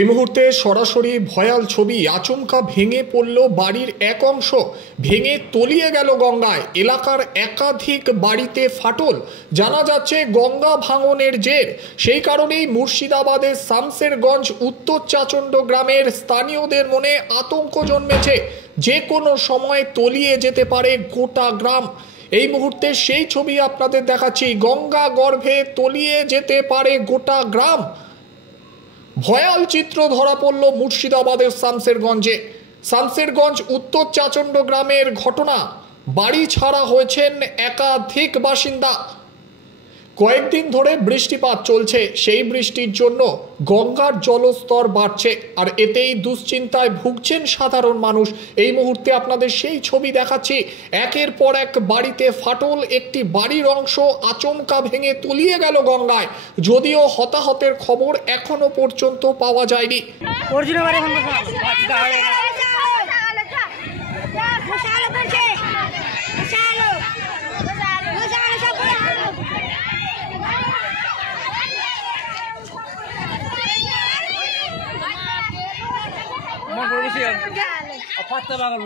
এই মুহূর্তে সরাসরি ভয়াল ছবি। আচমকা ভেঙে পড়ল বাড়ির এক অংশ, ভেঙে তলিয়ে গেল গঙ্গায়। এলাকার একাধিক বাড়িতে ফাটল। জানা যাচ্ছে গঙ্গা ভাঙনের জের। সেই কারণেই মুর্শিদাবাদের শামসেরগঞ্জ উত্তর চাচণ্ড গ্রামের স্থানীয়দের মনে আতঙ্ক জন্মেছে। যে কোনো সময় তলিয়ে যেতে পারে গোটা গ্রাম। এই মুহূর্তে সেই ছবি আপনাদের দেখাচ্ছি। গঙ্গা গর্ভে তলিয়ে যেতে পারে গোটা গ্রাম। ভয়াল চিত্র ধরা পড়ল মুর্শিদাবাদের শামসেরগঞ্জ উত্তর চাচণ্ড গ্রামের ঘটনা। বাড়ি ছাড়া হয়েছেন একাধিক বাসিন্দা। কয়েকদিন ধরে বৃষ্টিপাত চলছে। সেই বৃষ্টির জন্য গঙ্গার জলস্তর বাড়ছে, আর এতেই দুশ্চিন্তায় ভুগছেন সাধারণ মানুষ। এই মুহূর্তে আপনাদের সেই ছবি দেখাচ্ছি। একের পর এক বাড়িতে ফাটল। একটি বাড়ির অংশ আচমকা ভেঙে তলিয়ে গেল গঙ্গায়। যদিও হতাহতের খবর এখনো পর্যন্ত পাওয়া যায়নি।